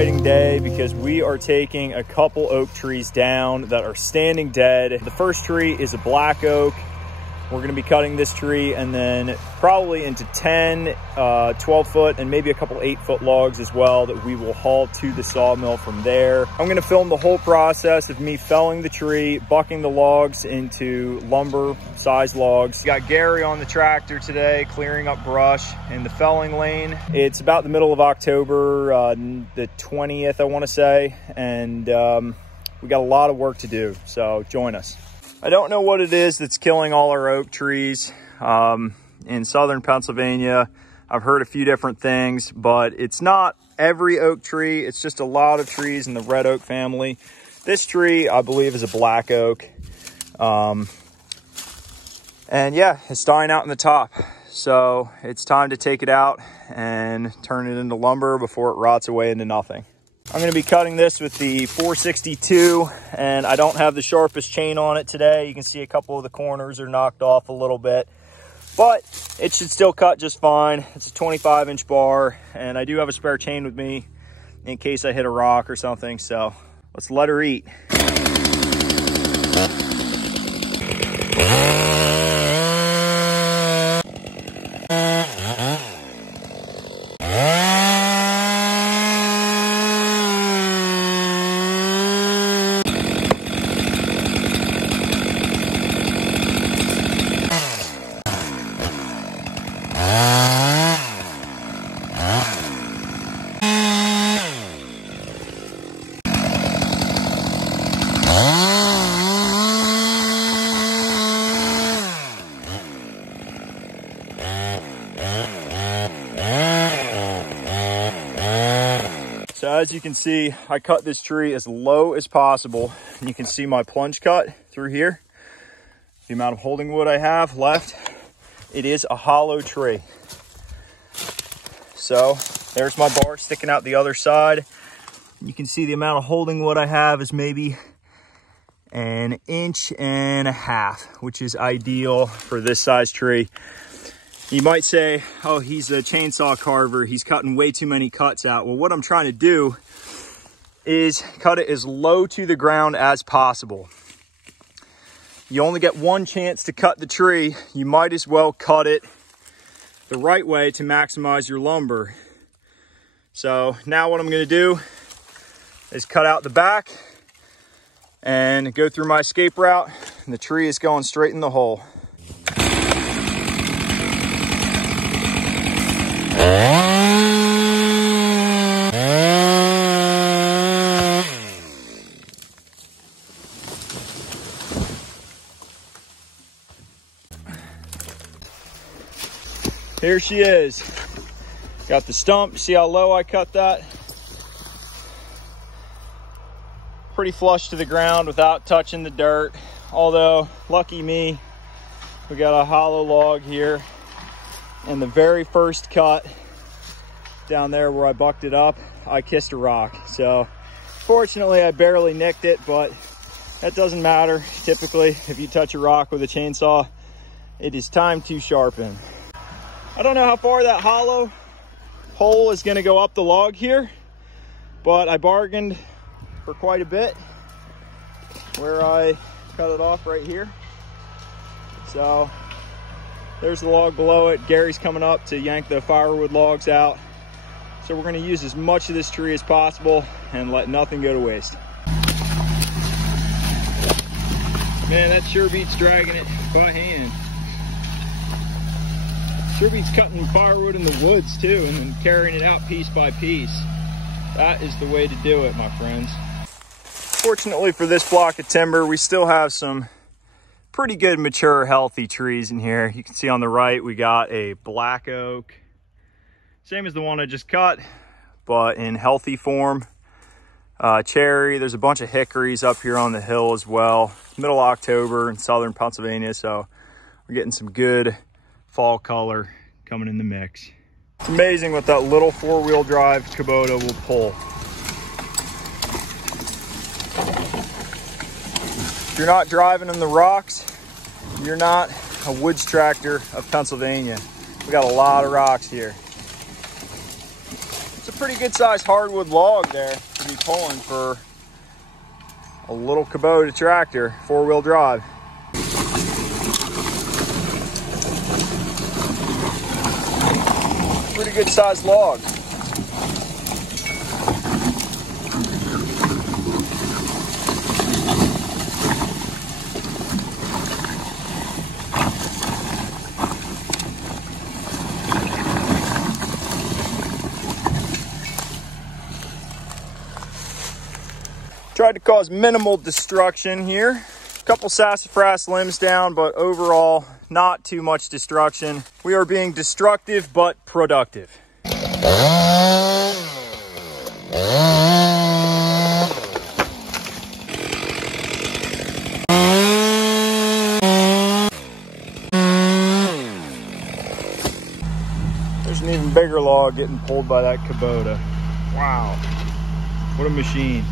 exciting day because we are taking a couple oak trees down that are standing dead. The first tree is a black oak. We're going to be cutting this tree and then probably into 10, 12 foot and maybe a couple 8-foot logs as well that we will haul to the sawmill from there. I'm going to film the whole process of me felling the tree, bucking the logs into lumber size logs. We got Gary on the tractor today, clearing up brush in the felling lane. It's about the middle of October, the 20th, I want to say, and we got a lot of work to do, so join us. I don't know what it is that's killing all our oak trees in southern Pennsylvania. I've heard a few different things, but it's not every oak tree. It's just a lot of trees in the red oak family. This tree, I believe, is a black oak. And yeah, it's dying out in the top. So it's time to take it out and turn it into lumber before it rots away into nothing. I'm going to be cutting this with the 462, and I don't have the sharpest chain on it today. You can see a couple of the corners are knocked off a little bit, but it should still cut just fine. It's a 25-inch bar, and I do have a spare chain with me in case I hit a rock or something, so let's let her eat. So as you can see, I cut this tree as low as possible, and you can see my plunge cut through here. The amount of holding wood I have left, it is a hollow tree. So there's my bar sticking out the other side. You can see the amount of holding wood I have is maybe 1.5 inches, which is ideal for this size tree. You might say, oh, he's a chainsaw carver, he's cutting way too many cuts out. Well, what I'm trying to do is cut it as low to the ground as possible. You only get one chance to cut the tree. You might as well cut it the right way to maximize your lumber. So now what I'm going to do is cut out the back and go through my escape route, and the tree is going straight in the hole. Here she is. Got the stump. See how low I cut that? Pretty flush to the ground without touching the dirt. Although, lucky me, we got a hollow log here. And the very first cut down there where I bucked it up, I kissed a rock. So fortunately I barely nicked it, but that doesn't matter. Typically, if you touch a rock with a chainsaw, it is time to sharpen. I don't know how far that hollow hole is gonna go up the log here, but I bargained for quite a bit where I cut it off right here. So there's the log below it. Gary's coming up to yank the firewood logs out. So we're gonna use as much of this tree as possible and let nothing go to waste. Man, that sure beats dragging it by hand. Sure beats cutting firewood in the woods too and then carrying it out piece by piece. That is the way to do it, my friends. Fortunately for this block of timber, we still have some pretty good, mature, healthy trees in here. You can see on the right, we got a black oak. Same as the one I just cut, but in healthy form. Cherry, there's a bunch of hickories up here on the hill as well. Middle of October in southern Pennsylvania, so we're getting some good fall color coming in the mix. It's amazing what that little 4-wheel drive Kubota will pull. If you're not driving in the rocks, you're not a woods tractor of Pennsylvania. We got a lot of rocks here. It's a pretty good sized hardwood log there to be pulling for a little Kubota tractor, 4-wheel drive. Pretty good sized log. Tried to cause minimal destruction here. A couple sassafras limbs down, but overall, not too much destruction. We are being destructive, but productive. There's an even bigger log getting pulled by that Kubota. Wow, what a machine.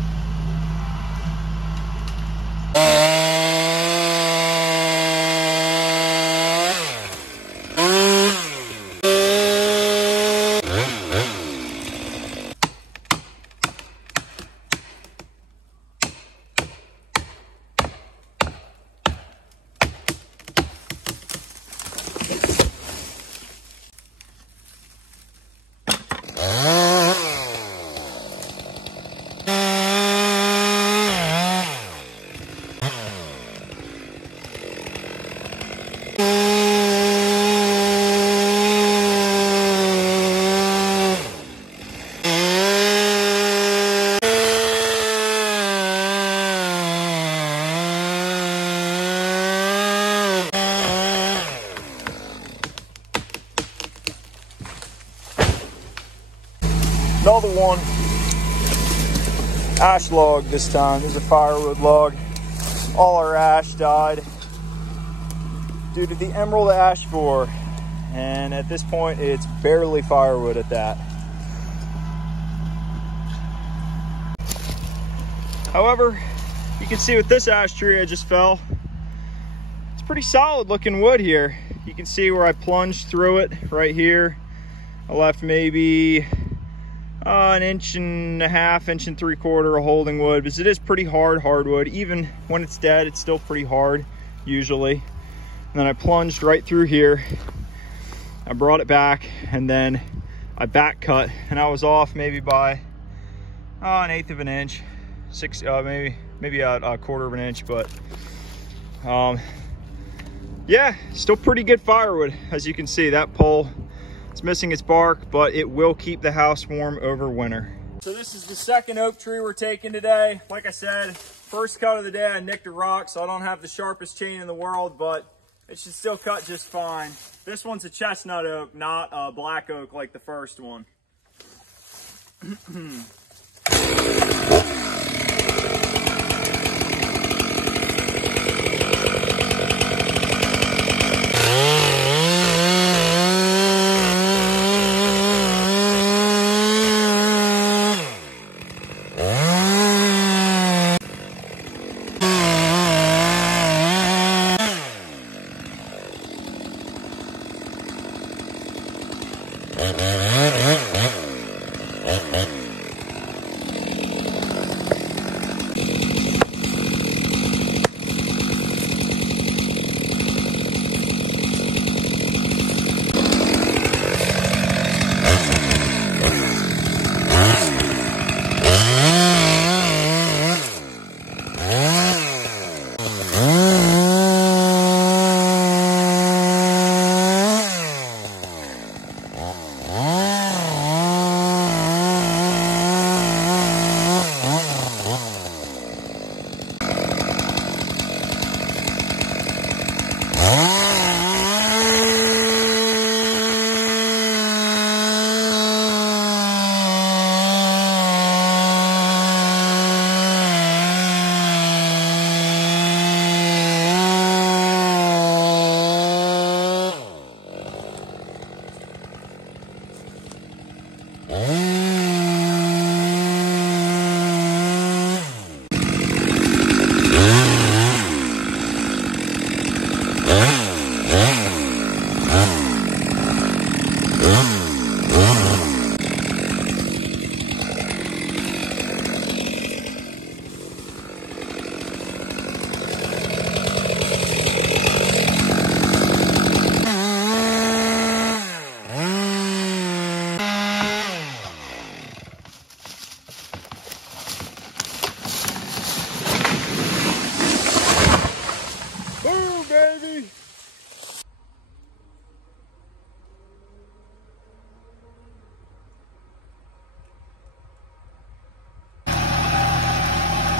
Another one, ash log this time. This is a firewood log. All our ash died due to the emerald ash borer, and at this point it's barely firewood at that. However, you can see with this ash tree I just fell, it's pretty solid looking wood here. You can see where I plunged through it right here. I left maybe an 1.5 inches, 1 3/4 of holding wood, because it is pretty hard hardwood. Even when it's dead, it's still pretty hard usually. And then I plunged right through here. I brought it back, and then I back cut, and I was off maybe by 1/8 of an inch, maybe a 1/4 of an inch, but yeah, still pretty good firewood. As you can see, that pole, it's missing its bark, but it will keep the house warm over winter. So this is the second oak tree we're taking today. Like I said, first cut of the day, I nicked a rock, so I don't have the sharpest chain in the world, but it should still cut just fine. This one's a chestnut oak, not a black oak like the first one.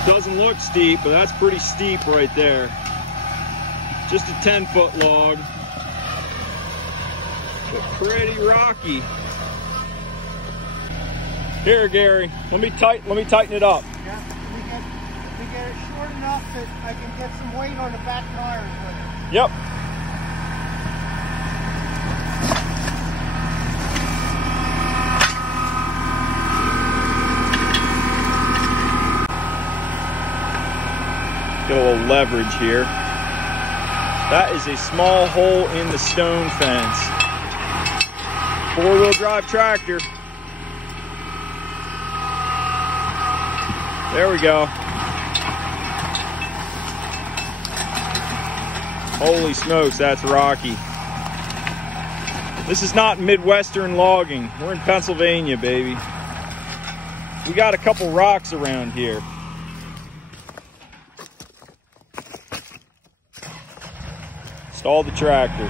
Doesn't look steep, but that's pretty steep right there. Just a 10-foot log, but pretty rocky. Here, Gary, let me tighten it up. Yeah, we get it short enough that I can get some weight on the back tires with it. Yep. Get a little leverage here. That is a small hole in the stone fence. 4-wheel drive tractor. There we go. Holy smokes, that's rocky. This is not Midwestern logging. We're in Pennsylvania, baby. We got a couple rocks around here. Stall the tractor.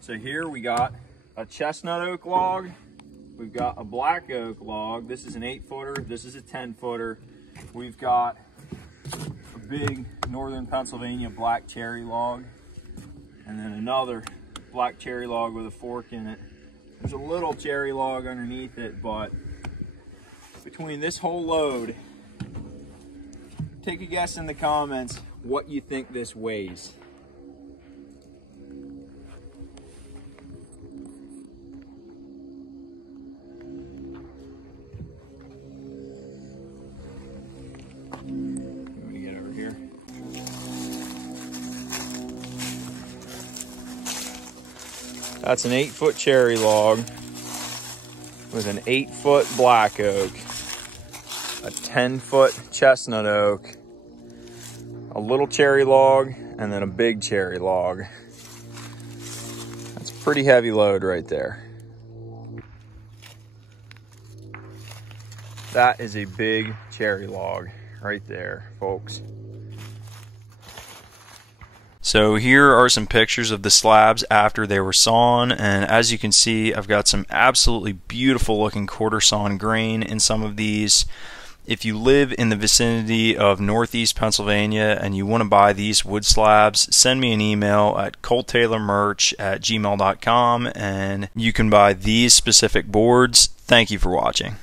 So here we got a chestnut oak log. We've got a black oak log. This is an 8-footer. This is a 10-footer. We've got a big northern Pennsylvania black cherry log, and then another black cherry log with a fork in it. There's a little cherry log underneath it, but between this whole load, take a guess in the comments what you think this weighs. Let me get over here. That's an 8-foot cherry log with an 8-foot black oak, a 10-foot chestnut oak, a little cherry log, and then a big cherry log. That's a pretty heavy load right there. That is a big cherry log right there, folks. So here are some pictures of the slabs after they were sawn, and as you can see, I've got some absolutely beautiful looking quarter sawn grain in some of these. If you live in the vicinity of Northeast Pennsylvania and you want to buy these wood slabs, send me an email at coletaylormerch@gmail.com and you can buy these specific boards. Thank you for watching.